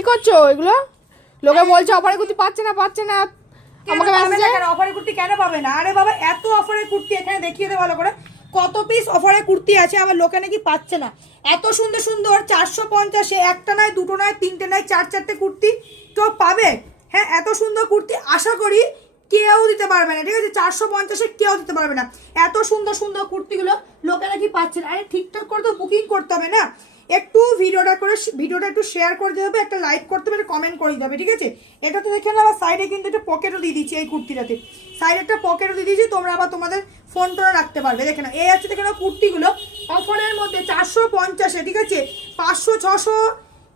কি করছো এগুলো? লোকে বলছে অফারে কুর্তি পাচ্ছে না আমাকে মেসেজ কেন অফারে কুর্তি কেন পাবে না? আরে বাবা এত অফারের কুর্তি এখানে দেখিয়ে দে ভালো করে, কত পিস অফারে কুর্তি আছে, আবার লোকে নাকি পাচ্ছে না। এত সুন্দর সুন্দর 450-এ একটা নয়, দুটো নয়, তিনটে নয়, চারটে কুর্তি কেউ পাবে? হ্যাঁ, এত সুন্দর কুর্তি আশা করি কেউ দিতে পারবে না, ঠিক আছে? 450-এ কেউ দিতে পারবে না। এত সুন্দর সুন্দর কুর্তিগুলো লোকে নাকি পাচ্ছে না। আরে ঠিকঠাক করে তো বুকিং করতে হবে না? একটু ভিডিওটা একটু শেয়ার করে দিতে হবে, একটা লাইক করতে হবে, একটা কমেন্ট করে দিতে হবে, ঠিক আছে? এটা তো দেখে না, আবার সাইডে কিন্তু একটা পকেটও দিয়ে দিচ্ছি এই কুর্তিটাতে, সাইডে একটা পকেটও দিয়ে দিয়েছি, তোমরা আবার তোমাদের ফোন টোনে রাখতে পারবে। দেখে না, এই আছে দেখে না কুর্তিগুলো অফারের মধ্যে 450-এ, ঠিক আছে? 500-600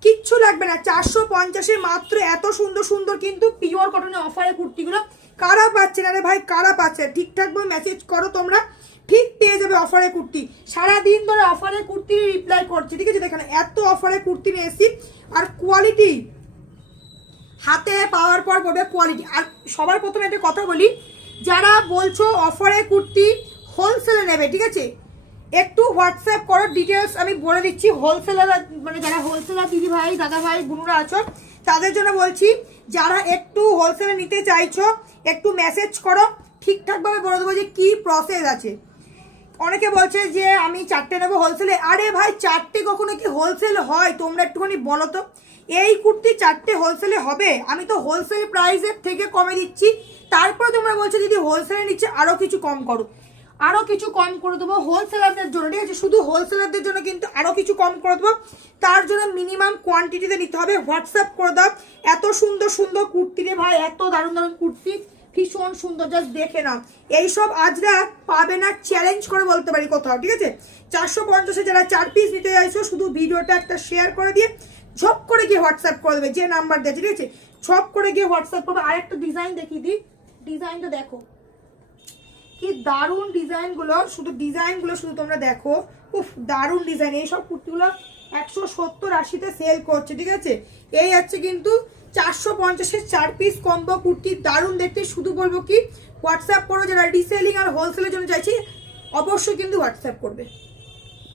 কিচ্ছু লাগবে না, 450-এ মাত্র। এত সুন্দর সুন্দর কিন্তু পিওর কটনের অফারের কুর্তিগুলো কারা পাচ্ছে না রে ভাই, কারা পাচ্ছে? ঠিকঠাকভাবে মেসেজ করো তোমরা, ঠিক পেয়ে যাবে অফারের কুর্তি। সারাদিন ধরে অফারের কুর্তি রিপ্লাই করছে, ঠিক আছে? দেখেন এত অফারের কুর্তি নিয়ে এসেছি, আর কোয়ালিটি হাতে পাওয়ার পর বলবে কোয়ালিটি। আর সবার প্রথমে একটা কথা বলি, যারা বলছো অফারের কুর্তি হোলসেলে নেবে, ঠিক আছে? একটু হোয়াটসঅ্যাপ করো, ডিটেলস আমি বলে দিচ্ছি। হোলসেলার মানে যারা হোলসেলার দিদি ভাই, দাদা ভাই, বোনরা আছো, তাদের জন্য বলছি, যারা একটু হোলসেলে নিতে চাইছো একটু মেসেজ করো, ঠিকঠাকভাবে বলে দেবো যে কী প্রসেস আছে। অনেকে বলছে যে আমি 4টে নেবো হোলসেলে। আরে ভাই, 4টে কখনো কি হোলসেল হয়? তোমরা একটুখানি বলো তো, এই কুর্তি 4টে হোলসেলে হবে? আমি তো হোলসেল প্রাইসের থেকে কমে দিচ্ছি, তারপরে তোমরা বলছো যদি হোলসেলে নিচ্ছে আরও কিছু কম করো। আরও কিছু কম করে দেবো হোলসেলারদের জন্য, ঠিক আছে? শুধু হোলসেলারদের জন্য কিন্তু আরও কিছু কম করে দেবো। তার জন্য মিনিমাম কোয়ান্টিটিতে নিতে হবে। হোয়াটসঅ্যাপ করে দাও। এত সুন্দর সুন্দর কুর্তি রে ভাই, এত দারুণ দারুণ কুর্তি, ভীষণ সুন্দর, জাস্ট দেখে নাও। এইসব আজরা পাবে না, চ্যালেঞ্জ করে বলতে পারি কোথাও, ঠিক আছে? 450-এ যারা 4 পিস নিতে চাইছো, শুধু ভিডিওটা একটা শেয়ার করে দিয়ে ঝপ করে গিয়ে হোয়াটসঅ্যাপ করে দেবে, যে নাম্বার দেয়, ঠিক আছে? ঝপ করে গিয়ে হোয়াটসঅ্যাপ করবে। আর একটা ডিজাইন দেখিয়ে দিই, ডিজাইনটা দেখো কি দারুণ ডিজাইনগুলো, শুধু তোমরা দেখো। উফ, দারুণ ডিজাইন। এইসব কুর্তিগুলো 170-80-তে সেল করছে, ঠিক আছে? এই হচ্ছে কিন্তু 450-এর 4 পিস কম্বো কুর্তি, দারুণ দেখতে। শুধু বলবো কি, হোয়াটসঅ্যাপ করো যারা রিসেলিং আর হোলসেলের জন্য চাইছি, অবশ্যই কিন্তু হোয়াটসঅ্যাপ করবে।